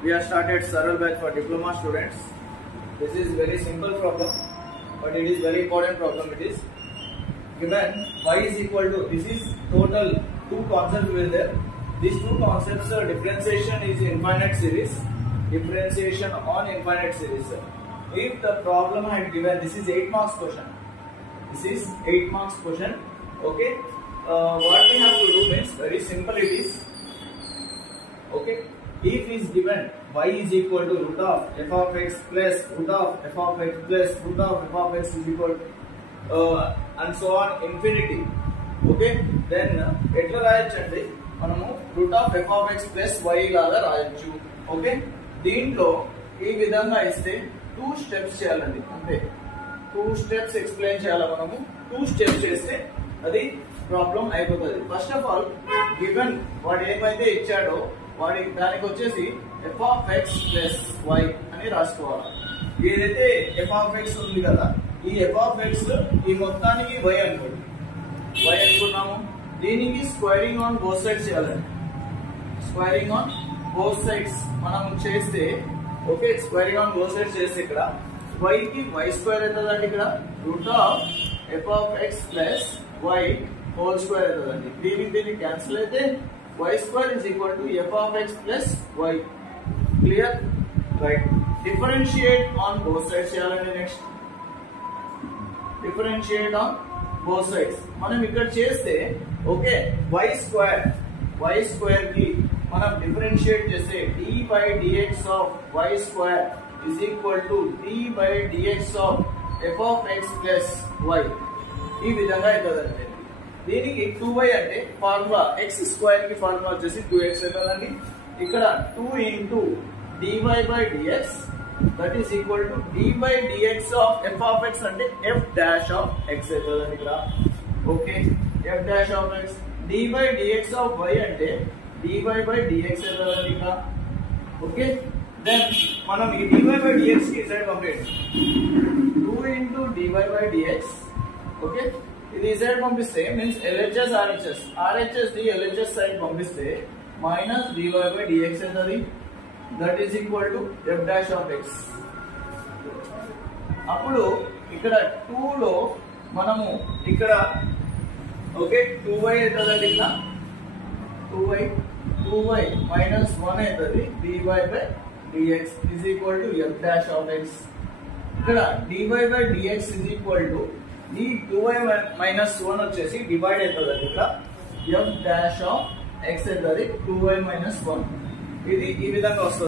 We have started Saral batch for diploma students. This is very simple problem, but it is very important problem. It is given y is equal to, this is total two concepts will there. These two concepts, differentiation is infinite series, differentiation on infinite series. If the problem had given, this is 8 marks question. This is 8 marks question. Okay. What we have to do means very simple. It is okay. If is given y is equal to root of f of x plus root of f of x plus root of f of x is equal and so on infinity. Okay. Then ఎట్లా రాయొచ్చండి మనము root of f of x plus y లాగా రాయొచ్చు. Okay. దీంట్లో ఈ విధంగా ఇస్తే 2 steps చేయాలండి అంతే. 2 స్టెప్స్ ఎక్స్ప్లెయిన్ చేయాలి మనము. 2 స్టెప్స్ చేస్తే అది ప్రాబ్లం అయిపోతుంది. ఫస్ట్ ఆఫ్ ఆల్ గివెన్ వాడు ఏమైతే ఇచ్చాడో వాడి దానికి వచ్చేసి f of x plus y అని రాసుకోవాలి. ఏదైతే f of x ఉంది కదా, ఈ f of x ఈ మొత్తానికి y అనుకోండి. y అనుకున్నాము. దీనికి స్క్వేరింగ్ ఆన్ బోత్ సైడ్స్ చేయాలండి. స్క్వేరింగ్ ఆన్ బోత్ సైడ్స్ మనం చేస్తే okay, squaring on both sides చేస్తే ఇక్కడ y కి y స్క్వేర్ అవుతుందండి. ఇక్కడ root of f of x plus y whole square అవుతుందండి. దీనికి క్యాన్సిల్ అయితే y square is equal to f of x plus y. Clear? Right. Differentiate on both sides చేయాలండి. Next differentiate on both sides. మనం ఇక్కడ చేస్తే okay, y square కి మనం differentiate చేస్తే d by dx of y square is equal to d by dx of f of x plus y. ఈ విధంగా అవుతుందండి. దీనికి 2y అంటే ఫార్ములా x స్క్వేర్ కి ఫార్ములా వచ్చేసి 2x అవుతుందండి. ఇక్కడ 2 into dy by dx that is equal to d by dx of f of x అంటే f dash of x అవుతుందండి ఇక్కడ. Okay, f dash of x. dy by dx of y అంటే dy by dx అవుతుందండి ఇక్కడ. Okay, then మనం ఈ dy by dx కి side పంపేయండి. 2 into dy by dx. Okay, ఇది సైడ్ పంపిస్తే means LHS RHS the LHS side పంపిస్తే మైనస్ dy by dx అవుతుంది. That is equal to f dash of x. అప్పుడు ఇక్కడ 2 లో మనము ఇక్కడ ఓకే 2y అవుతుందండి. ఇక్కడ 2y మైనస్ 1 అవుతుంది. dy by dx is equal to f dash of x. ఇక్కడ dy by dx is equal to ఈ 2y మైనస్ 1 వచ్చేసి డివైడ్ అవుతుంది. ఇక్కడ f dash of x అవుతుంది 2y మైనస్ 1. ఇది ఈ విధంగా వస్తుంది.